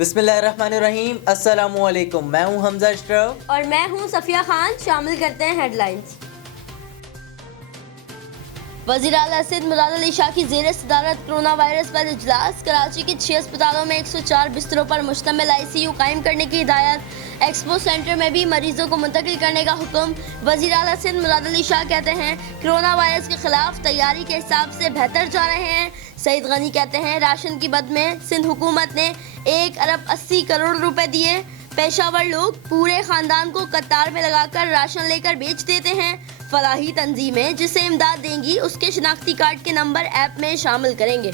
बिस्मिल्लाहिर्रहमानिर्रहीम, अस्सलामु अलैकुम। मैं हूं हमजा अशरफ और मैं हूं सफिया खान। शामिल करते हैं हेडलाइंस। वज़ीर आला सिंध मुराद अली शाह की ज़ेर सदारत कोरोना वायरस पर इजलास। कराची के 6 अस्पतालों में 104 बिस्तरों पर मुश्तमिल ICU कायम करने की हिदायत। एक्सपो सेंटर में भी मरीजों को मुंतकिल करने का हुक्म। वज़ीर आला सिंध मुराद अली शाह कहते हैं कोरोना वायरस के खिलाफ तैयारी के हिसाब से बेहतर जा रहे हैं। सईद गनी कहते हैं राशन की बद में सिंध हुकूमत ने 1 अरब 80 करोड़ रुपए दिए। पेशावर लोग पूरे खानदान को कतार में लगाकर राशन लेकर बेच देते हैं। फलाही तंजीमें जिसे इमदाद देंगी उसके शिनाख्ती कार्ड के नंबर ऐप में शामिल करेंगे।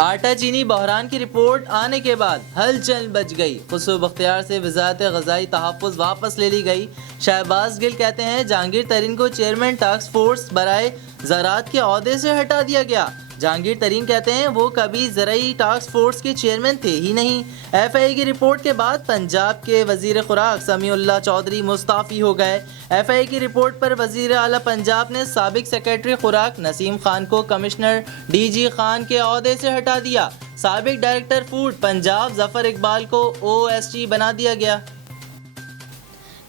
आटा चीनी बहरान की रिपोर्ट आने के बाद हलचल बच गई। खुशबू बख्तियार से वजारत ग़ज़ाई तहफ़्फ़ुज़ वापस ले ली गई। शहबाज गिल कहते हैं जहांगीर तरीन को चेयरमैन टास्क फोर्स बराए ज़राअत के ओहदे से हटा दिया गया। जहांगीर तरीन कहते हैं वो कभी ज़राई टास्क फोर्स के चेयरमैन थे ही नहीं। FIA की रिपोर्ट के बाद पंजाब के वज़ीर खुराक समीउल्लाह चौधरी मुस्ताफ़ी हो गए। FIA की रिपोर्ट पर वज़ीर आला पंजाब ने साबिक सेक्रेटरी खुराक नसीम खान को कमिश्नर DG खान के ओहदे से हटा दिया। साबिक डायरेक्टर फूड पंजाब ज़फ़र इकबाल को OSG बना दिया गया।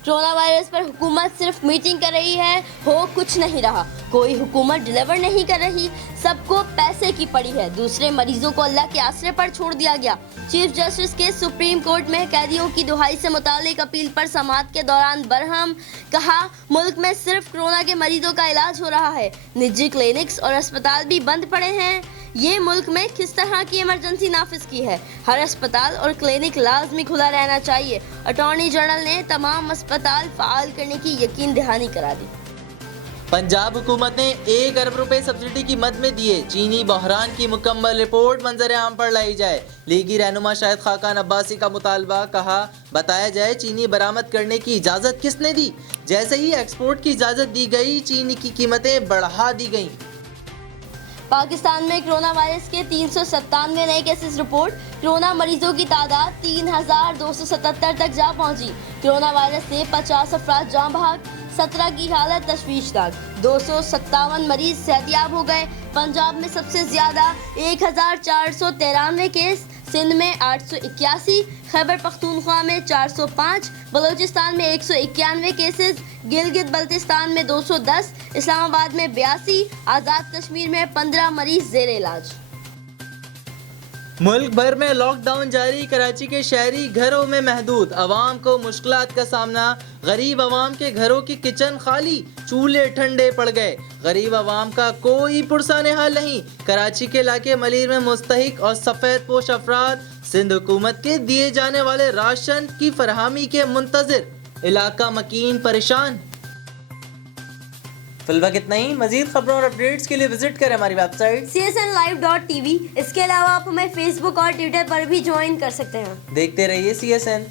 कोरोना वायरस पर हुकूमत सिर्फ मीटिंग कर रही है, हो कुछ नहीं रहा। कोई हुकूमत डिलीवर नहीं कर रही, सबको पैसे की पड़ी है। दूसरे मरीजों को अल्लाह के आसरे पर छोड़ दिया गया। चीफ जस्टिस के सुप्रीम कोर्ट में कैदियों की दुहाई से मुतालिक अपील पर समाअत के दौरान बरहम कहा मुल्क में सिर्फ कोरोना के मरीजों का इलाज हो रहा है, निजी क्लिनिक्स और अस्पताल भी बंद पड़े हैं। ये मुल्क में किस तरह की इमरजेंसी नाफिज की है? हर अस्पताल और क्लिनिक लाजमी खुला रहना चाहिए। अटॉर्नी जनरल ने तमाम अस्पताल फाल करने की यकीन दहानी करा दी। पंजाब हुकूमत ने 1 अरब रुपए सब्सिडी की मद में दिए। चीनी बहरान की मुकम्मल रिपोर्ट मंजर आम पर लाई जाए। लीगी रहनुमा शाहिद खाकान अब्बासी का मुतालबा। कहा बताया जाए चीनी बरामद करने की इजाज़त किसने दी? जैसे ही एक्सपोर्ट की इजाज़त दी गई चीनी की कीमतें बढ़ा दी गईं। पाकिस्तान में कोरोना वायरस के 397 नए केसेस रिपोर्ट। कोरोना मरीजों की तादाद 3277 तक जा पहुंची। कोरोना वायरस से 50 अफराद जान बहक, 17 की हालत तशवीशनाक। 257 मरीज सेहतियाब हो गए। पंजाब में सबसे ज्यादा 1493 केस, सिंध में 881, खैबर पख्तूनख्वा में 405, बलूचिस्तान में 191 केसेस, गिलगित बल्तिस्तान में 210, इस्लामाबाद में 82, आज़ाद कश्मीर में 15 मरीज ज़ेर इलाज। मुल्क भर में लॉकडाउन जारी। कराची के शहरी घरों में महदूद, अवाम को मुश्किलात का सामना। गरीब अवाम के घरों की किचन खाली, चूल्हे ठंडे पड़ गए। गरीब अवाम का कोई पुरसाने हाल नहीं। कराची के इलाके मलीर में मुस्तहिक और सफ़ेद पोश अफराद सिंध हुकूमत के दिए जाने वाले राशन की फरहमी के मुंतज़िर। इलाका मकीन परेशान। फिलहाल इतना ही। मजीद खबरों और अपडेट्स के लिए विजिट करें हमारी वेबसाइट csnlive.tv। इसके अलावा आप हमें फेसबुक और ट्विटर पर भी ज्वाइन कर सकते हैं। देखते रहिए CSN।